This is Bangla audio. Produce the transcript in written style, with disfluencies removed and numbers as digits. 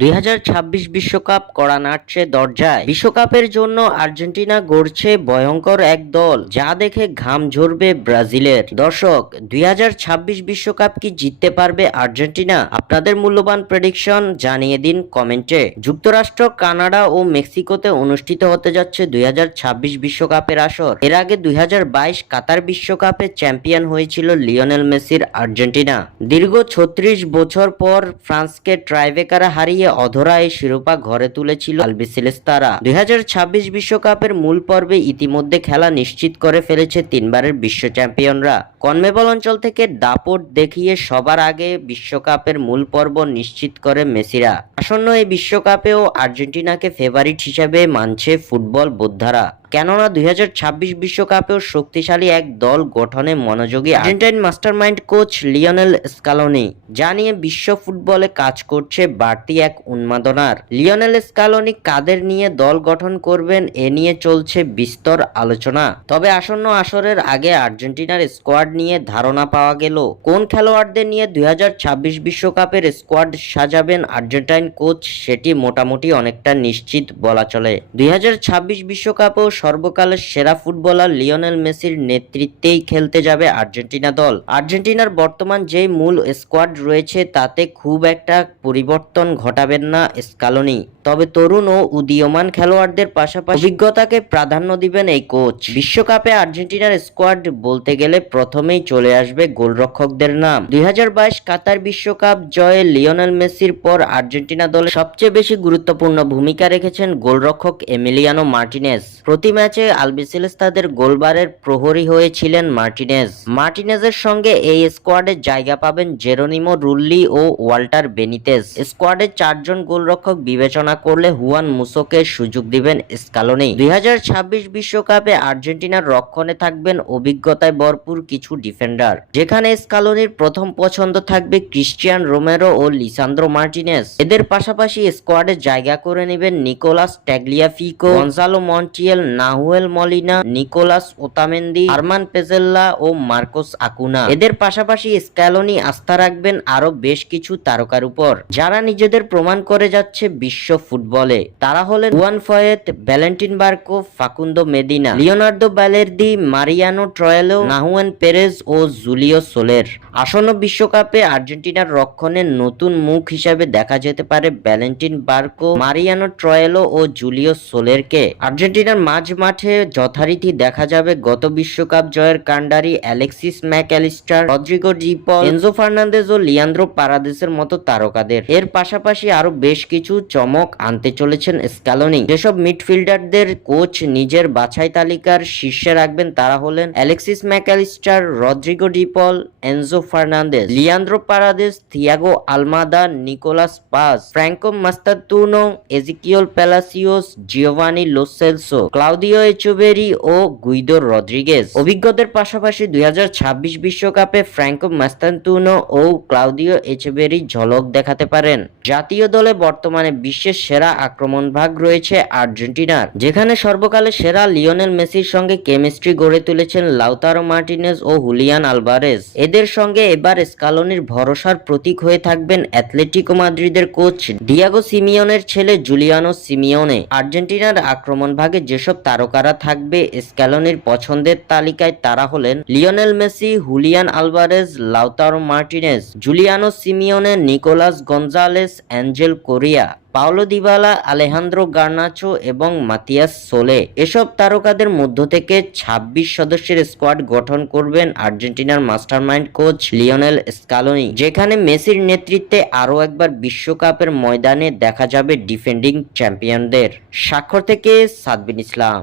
2026 বিশ্বকাপ কড়া নাড়ছে দরজায়। বিশ্বকাপের জন্য আর্জেন্টিনা গড়ছে ভয়ঙ্কর এক দল, যা দেখে ঘাম ঝরবে ব্রাজিলের। দর্শক, 2026 বিশ্বকাপ কি জিততে পারবে আর্জেন্টিনা? আপনাদের মূল্যবান প্রেডিকশন জানিয়ে দিন কমেন্টে। যুক্তরাষ্ট্র, কানাডা ও মেক্সিকোতে অনুষ্ঠিত হতে যাচ্ছে 2026 বিশ্বকাপের আসর। এর আগে 2022 কাতার বিশ্বকাপে চ্যাম্পিয়ন হয়েছিল লিওনেল মেসির আর্জেন্টিনা। দীর্ঘ 36 বছর পর ফ্রান্সকে ট্রাইবেকারে হারিয়ে অধরা এই শিরোপা ঘরে তুলেছিল আলবিসেলেস্তারা। 2026 বিশ্বকাপের মূল পর্বে ইতিমধ্যে খেলা নিশ্চিত করে ফেলেছে তিনবারের বিশ্ব চ্যাম্পিয়নরা। কনমেবল অঞ্চল থেকে দাপট দেখিয়ে সবার আগে বিশ্বকাপের মূল পর্ব নিশ্চিত করে মেসিরা। আসন্ন এই বিশ্বকাপেও আর্জেন্টিনাকে ফেভারিট হিসেবে মানছে ফুটবল বোদ্ধারা। কেননা 2026 বিশ্বকাপেও শক্তিশালী এক দল গঠনে মনোযোগী Argentine mastermind coach Lionel Scaloni, যা নিয়ে বিশ্ব ফুটবলে কাজ করছে বাড়তি এক উন্মাদনার। লিওনেল স্কালোনি কাদের নিয়ে দল গঠন করবেন এ নিয়ে চলছে বিস্তর আলোচনা। তবে আসন্ন আসরের আগে আর্জেন্টিনার স্কোয়াড নিয়ে ধারণা পাওয়া গেল। কোন খেলোয়াড়দের নিয়ে 2026 বিশ্বকাপের স্কোয়াড সাজাবেন আর্জেন্টাইন কোচ, সেটি মোটামুটি অনেকটা নিশ্চিত বলা চলে। 2026 বিশ্বকাপেও সর্বকালের সেরা ফুটবলার লিওনেল মেসির নেতৃত্বেই খেলতে যাবে আর্জেন্টিনা দল। আর্জেন্টিনার বর্তমান যেই মূল স্কোয়াড রয়েছে তাতে খুব একটা পরিবর্তন ঘটাবেন না স্কালোনি। তবে তরুণ ও উদীয়মান খেলোয়াড়দের পাশাপাশি অভিজ্ঞতাকে প্রাধান্য দিবেন এই কোচ। বিশ্বকাপে আর্জেন্টিনার স্কোয়াড বলতে গেলে প্রথমেই চলে আসবে গোলরক্ষকদের নাম। 2022 কাতার বিশ্বকাপ জয়ে লিওনেল মেসির পর আর্জেন্টিনা দলে সবচেয়ে বেশি গুরুত্বপূর্ণ ভূমিকা রেখেছেন গোলরক্ষক এমিলিয়ানো মার্টিনেজ। প্রতি ম্যাচে আলবিসেলেস্তাদের গোলবারের প্রহরী হয়েছিলেন মার্টিনেজের সঙ্গে এই স্কোয়াডে জায়গা পাবেন জেরোনিমো রুল্লি ও ওয়াল্টার বেনিতেজ। স্কোয়াডের 4 জন গোলরক্ষক বিবেচনা করলে হুয়ান মুসোকে সুযোগ দিবেন স্কালোনি। 2026 বিশ্বকাপে আর্জেন্টিনার রক্ষণে থাকবেন অভিজ্ঞতায় ভরপুর কিছু ডিফেন্ডার, যেখানে স্কালোনির প্রথম পছন্দ থাকবে ক্রিস্টিয়ান রোমেরো ও লিসান্দ্রো মার্টিনেজ। এদের পাশাপাশি স্কোয়াডে জায়গা করে নেবেন Nicolas Tagliafico, Gonzalo Montiel, Nahuel Molina, Nicolas Otamendi, German Pezzella ও মার্কোস আকুনা। এদের পাশাপাশি স্ক্যালোনি আস্থা রাখবেন আরো বেশ কিছু তারকার উপর, যারা নিজেদের প্রমাণ করে যাচ্ছে বিশ্ব ফুটবলে। তারা হলেন Juan Foyth, Valentin Barco, Facundo Medina, Leonardo Balerdi, Mariano Troilo, Nahuel Perez ও জুলিও সোলের। আসন্ন বিশ্বকাপে আর্জেন্টিনার রক্ষণে নতুন মুখ হিসাবে দেখা যেতে পারে ভ্যালেন্টিন বার্কো, মারিয়ানো ট্রয়েলো ও জুলিও সোলেরকে। আর্জেন্টিনার মাঝ মাঠে যথারীতি দেখা যাবে গত বিশ্বকাপ জয়ের কান্ডারি Alexis Mac Allister, Rodrigo De Paul, Enzo Fernandez ও লিয়ান্দ্রো পারাদেসের মতো তারকাদের। এর পাশাপাশি আরো বেশ কিছু চমক আনতে চলেছেন স্ক্যালোনি। যেসব মিডফিল্ডারদের কোচ নিজের বাছাই তালিকার শীর্ষে রাখবেন তারা হলেন Alexis Mac Allister, Rodrigo De Paul, Enzo Fernandez, Leandro Paredes, Thiago Almada, Nicolas Paz, Franco Mastantuono, Ezequiel Palacios, Giovani Lo Celso, Claudio Echeverri ও গুইদো রদ্রিগেজ। অভিজ্ঞদের পাশাপাশি 2026 বিশ্বকাপে ফ্র্যাঙ্কো মাস্তাতুনো ও ক্লাউদিও এচেভেরি ঝলক দেখাতে পারেন। জাতীয় দলে বর্তমানে বিশ্বের সেরা আক্রমণ ভাগ রয়েছে আর্জেন্টিনার, যেখানে সর্বকালের সেরা লিওনেল মেসির সঙ্গে কেমিস্ট্রি গড়ে তুলেছেন লাউতারো মার্টিনেজ ও হুলিয়ান আলভারেজ। এদের সঙ্গে এবার স্কালোনির ভরসার প্রতীক হয়ে থাকবেন অ্যাথলেটিকো মাদ্রিদের কোচ ডিয়াগো সিমিওনের ছেলে জুলিয়ানো সিমিওনে। আর্জেন্টিনার আক্রমণ ভাগে যেসব তারকারা থাকবে স্ক্যালোনির পছন্দের তালিকায় তারা হলেন Lionel Messi, Julian Alvarez, Lautaro Martinez, Giuliano Simeone, Nicolas Gonzalez, Angel Correa, Paulo Dybala, Alejandro Garnacho এবং মাতিয়াস সোলে। এসব তারকাদের মধ্য থেকে 26 সদস্যের স্কোয়াড গঠন করবেন আর্জেন্টিনার মাস্টারমাইন্ড কোচ লিওনেল স্কালোনি, যেখানে মেসির নেতৃত্বে আরও একবার বিশ্বকাপের ময়দানে দেখা যাবে ডিফেন্ডিং চ্যাম্পিয়নদের। স্বাক্ষর থেকে সাদবিন ইসলাম।